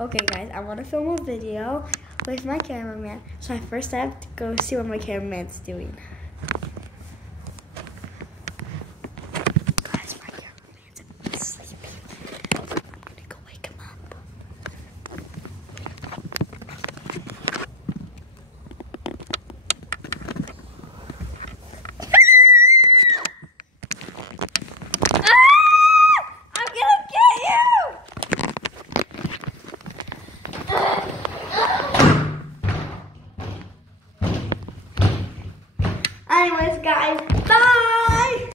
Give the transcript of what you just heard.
Okay guys, I want to film a video with my cameraman, so I first have to go see what my cameraman's doing.